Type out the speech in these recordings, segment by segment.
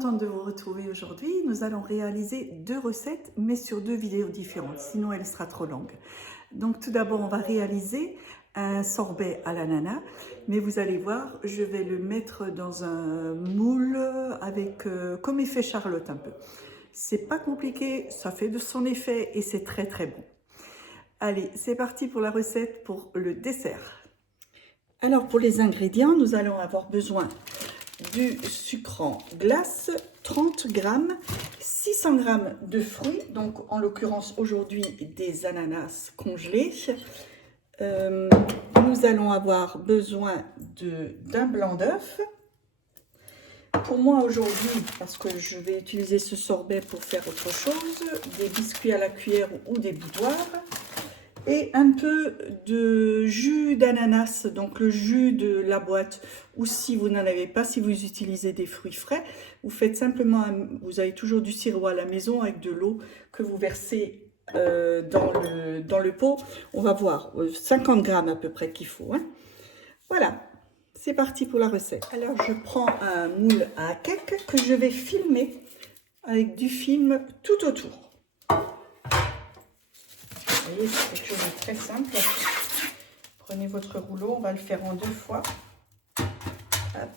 contente de vous retrouver aujourd'hui. Nous allons réaliser deux recettes, mais sur deux vidéos différentes, sinon elle sera trop longue. Donc tout d'abord, on va réaliser un sorbet à l'ananas, mais vous allez voir, je vais le mettre dans un moule avec comme effet Charlotte un peu. C'est pas compliqué, ça fait de son effet et c'est très très bon. Allez, c'est parti pour la recette pour le dessert. Alors pour les ingrédients, nous allons avoir besoin du sucre en glace, 30 g, 600 g de fruits, donc en l'occurrence aujourd'hui des ananas congelés. Nous allons avoir besoin d'un blanc d'œuf. Pour moi aujourd'hui, parce que je vais utiliser ce sorbet pour faire autre chose, des biscuits à la cuillère ou des boudoirs. Et un peu de jus d'ananas, donc le jus de la boîte, ou si vous n'en avez pas, si vous utilisez des fruits frais, vous faites simplement, vous avez toujours du sirop à la maison avec de l'eau que vous versez dans le pot. On va voir, 50 g à peu près qu'il faut. Hein. Voilà, c'est parti pour la recette. Alors je prends un moule à cake que je vais filmer avec du film tout autour. Vous voyez, c'est quelque chose de très simple. Prenez votre rouleau, on va le faire en 2 fois. Hop.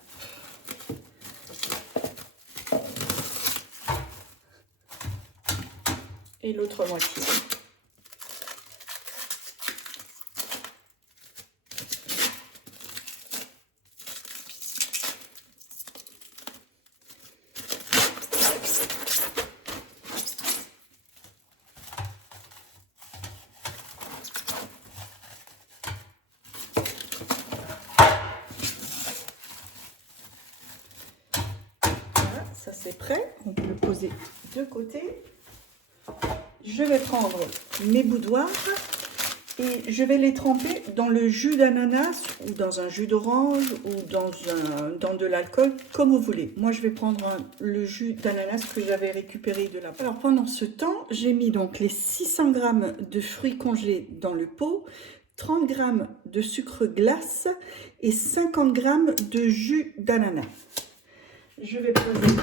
Et l'autre moitié. Ça c'est prêt, on peut le poser de côté. Je vais prendre mes boudoirs et je vais les tremper dans le jus d'ananas ou dans un jus d'orange ou dans de l'alcool, comme vous voulez. Moi je vais prendre le jus d'ananas que j'avais récupéré de la poêle. Alors pendant ce temps, j'ai mis donc les 600 g de fruits congelés dans le pot, 30 g de sucre glace et 50 g de jus d'ananas. Je vais poser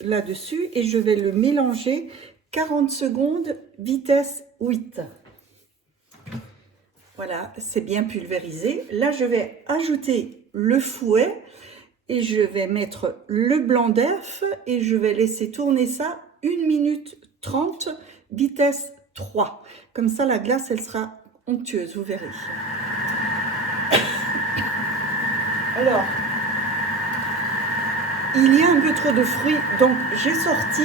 là-dessus et je vais le mélanger 40 secondes, vitesse 8. Voilà, c'est bien pulvérisé. Là, je vais ajouter le fouet et je vais mettre le blanc d'œuf et je vais laisser tourner ça 1 minute 30, vitesse 3. Comme ça, la glace, elle sera onctueuse, vous verrez. Alors, il y a un peu trop de fruits, donc j'ai sorti,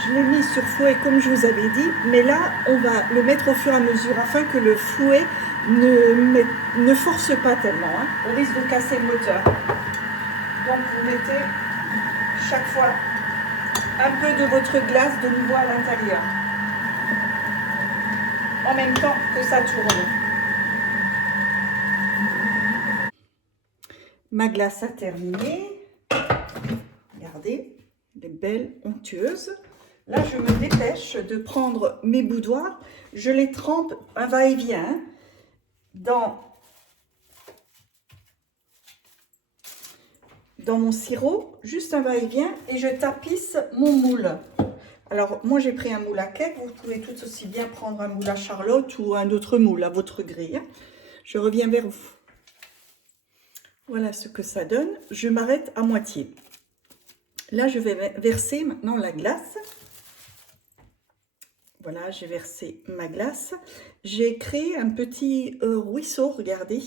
je l'ai mis sur fouet comme je vous avais dit, mais là on va le mettre au fur et à mesure afin que le fouet ne force pas tellement, hein, au risque de casser le moteur. Donc vous mettez chaque fois un peu de votre glace de nouveau à l'intérieur, en même temps que ça tourne. Ma glace a terminé. Regardez, elle est belle, onctueuse. Là, je me dépêche de prendre mes boudoirs. Je les trempe un va-et-vient dans mon sirop, juste un va-et-vient, et je tapisse mon moule. Alors, moi, j'ai pris un moule à cake. Vous pouvez tout aussi bien prendre un moule à Charlotte ou un autre moule à votre grille. Je reviens vers vous. Voilà ce que ça donne. Je m'arrête à moitié. Là, je vais verser maintenant la glace. Voilà, j'ai versé ma glace. J'ai créé un petit ruisseau, regardez.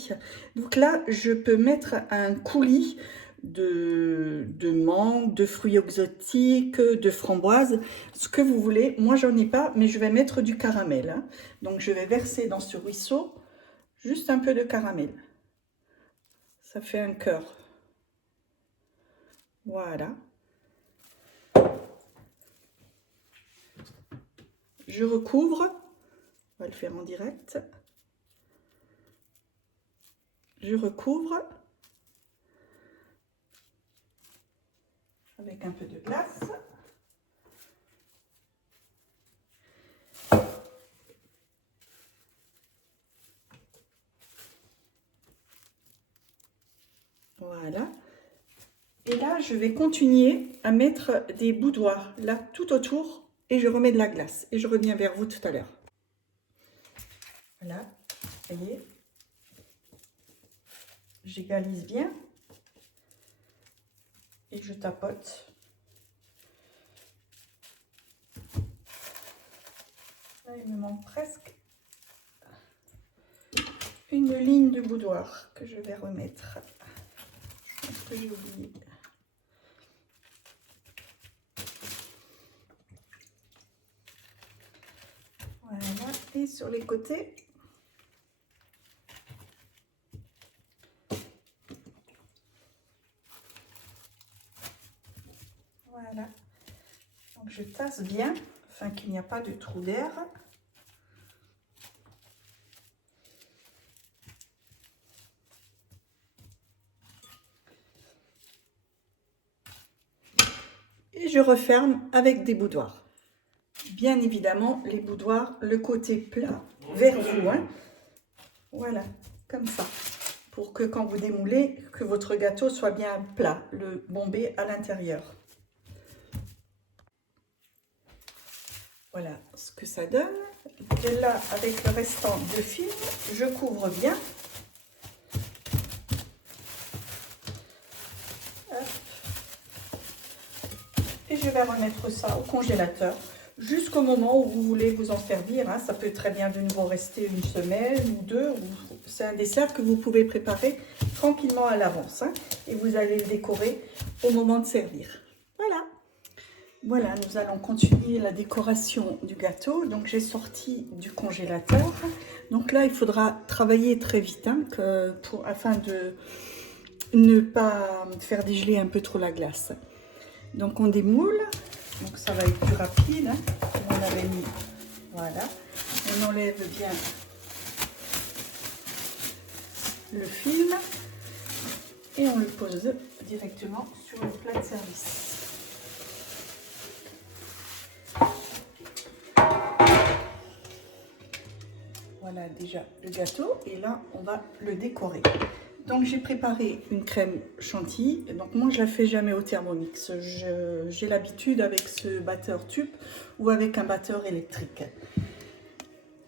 Donc là, je peux mettre un coulis de mangue, de fruits exotiques, de framboises, ce que vous voulez. Moi, j'en ai pas, mais je vais mettre du caramel. Hein. Donc, je vais verser dans ce ruisseau juste un peu de caramel. Ça fait un cœur. Voilà. Je recouvre, on va le faire en direct. Je recouvre avec un peu de glace. Voilà. Et là, je vais continuer à mettre des boudoirs, là, tout autour, et je remets de la glace. Et je reviens vers vous tout à l'heure. Voilà, vous voyez, j'égalise bien et je tapote. Là, il me manque presque une ligne de boudoir que je vais remettre. Je pense que j'ai oublié. Voilà, et sur les côtés. Voilà. Donc je tasse bien, afin qu'il n'y a pas de trou d'air. Et je referme avec des boudoirs. Bien évidemment, les boudoirs, le côté plat vers vous. Hein. Voilà, comme ça. Pour que quand vous démoulez, que votre gâteau soit bien plat, le bombé à l'intérieur. Voilà ce que ça donne. Et là, avec le restant de film, je couvre bien. Hop. Et je vais remettre ça au congélateur jusqu'au moment où vous voulez vous en servir. Hein. Ça peut très bien de nouveau rester une semaine ou deux. C'est un dessert que vous pouvez préparer tranquillement à l'avance. Hein. Et vous allez le décorer au moment de servir. Voilà. Voilà, nous allons continuer la décoration du gâteau. Donc j'ai sorti du congélateur. Donc là, il faudra travailler très vite hein, afin de ne pas faire dégeler un peu trop la glace. Donc on démoule. Donc ça va être plus rapide. Hein, comme on avait mis. Voilà. On enlève bien le film et on le pose directement sur le plat de service. Voilà déjà le gâteau et là on va le décorer. Donc j'ai préparé une crème chantilly. Donc moi je la fais jamais au Thermomix. J'ai l'habitude avec ce batteur tube ou avec un batteur électrique.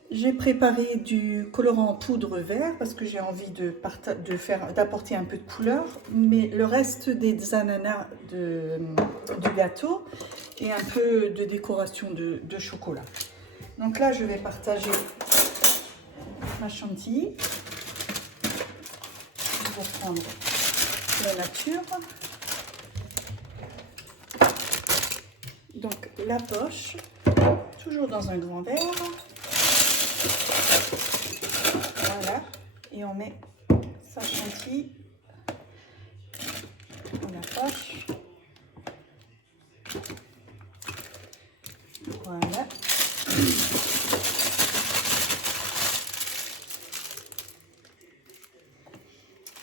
J'ai préparé du colorant en poudre vert parce que j'ai envie d'apporter un peu de couleur. Mais le reste des ananas du gâteau et un peu de décoration de chocolat. Donc là je vais partager ma chantilly. Je vais prendre la nature. Donc la poche, toujours dans un grand verre. Voilà. Et on met sa chantilly dans la poche. Voilà.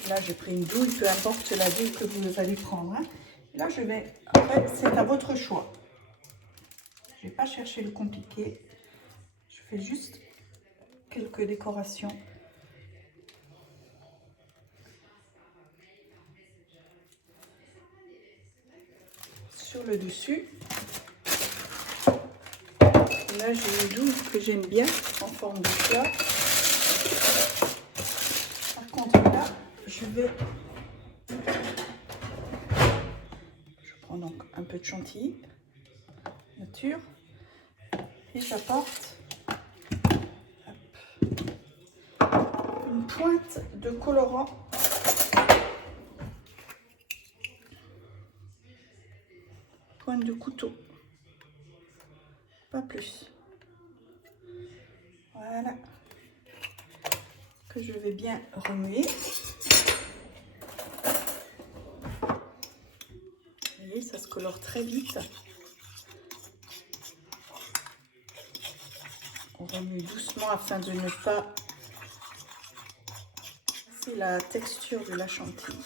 Là, j'ai pris une douille, peu importe la douille que vous allez prendre. Hein. Là, je vais... Après, c'est à votre choix. Je ne vais pas chercher le compliqué. Je fais juste quelques décorations. Sur le dessus. Et là, j'ai une douille que j'aime bien en forme de plat. Par contre, là, je prends donc un peu de chantilly nature et j'apporte une pointe de colorant pointe de couteau, pas plus. Voilà, que je vais bien remuer. Vous voyez, ça se colore très vite. On remue doucement afin de ne pas casser la texture de la chantilly.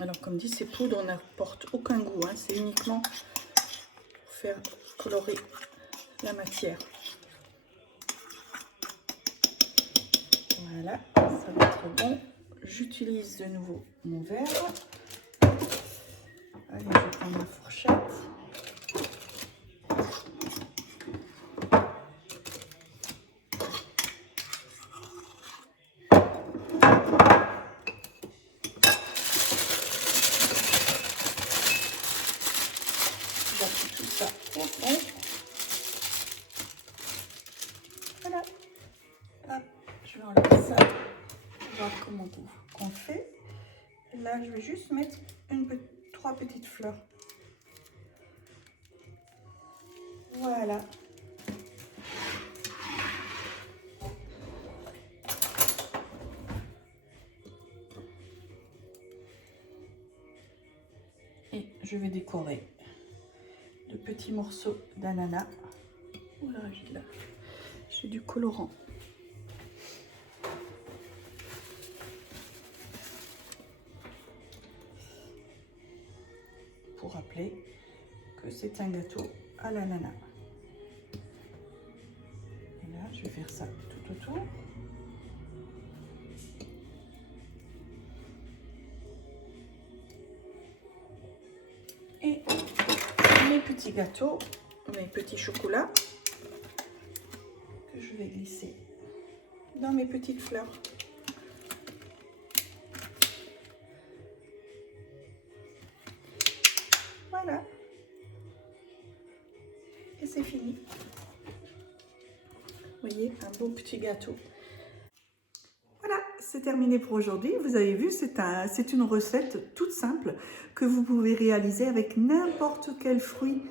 Alors comme dit, ces poudres n'apportent aucun goût, hein, c'est uniquement pour faire colorer la matière. Voilà, ça va être bon. J'utilise de nouveau mon verre. Allez, je vais prendre ma fourchette. J'appuie tout ça au fond. Voilà. Hop, je vais enlever ça. On va voir comment on fait. Là, je vais juste mettre trois petites fleurs. Voilà. Et je vais décorer de petits morceaux d'ananas. Oula, j'ai du colorant. Pour rappeler que c'est un gâteau à l'ananas. Et là, je vais faire ça tout autour. Et mes petits gâteaux, mes petits chocolats que je vais glisser dans mes petites fleurs. Voilà. Et c'est fini. Vous voyez, un beau petit gâteau. Voilà, c'est terminé pour aujourd'hui. Vous avez vu, c'est une recette toute simple que vous pouvez réaliser avec n'importe quel fruit,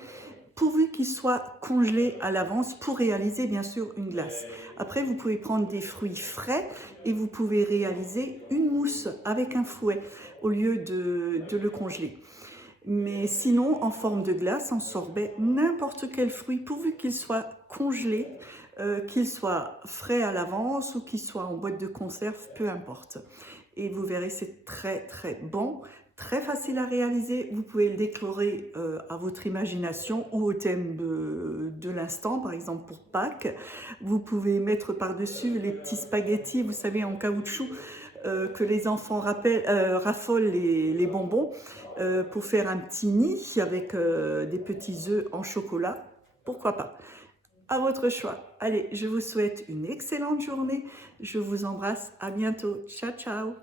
pourvu qu'il soit congelé à l'avance pour réaliser bien sûr une glace. Après, vous pouvez prendre des fruits frais et vous pouvez réaliser une mousse avec un fouet au lieu de le congeler. Mais sinon, en forme de glace, en sorbet, n'importe quel fruit, pourvu qu'il soit congelé, qu'il soit frais à l'avance ou qu'il soit en boîte de conserve, peu importe. Et vous verrez, c'est très très bon, très facile à réaliser. Vous pouvez le décorer à votre imagination ou au thème de l'instant, par exemple pour Pâques. Vous pouvez mettre par-dessus les petits spaghettis, vous savez, en caoutchouc, que les enfants raffolent les bonbons. Pour faire un petit nid avec des petits œufs en chocolat, pourquoi pas? À votre choix. Allez, je vous souhaite une excellente journée. Je vous embrasse. À bientôt. Ciao, ciao.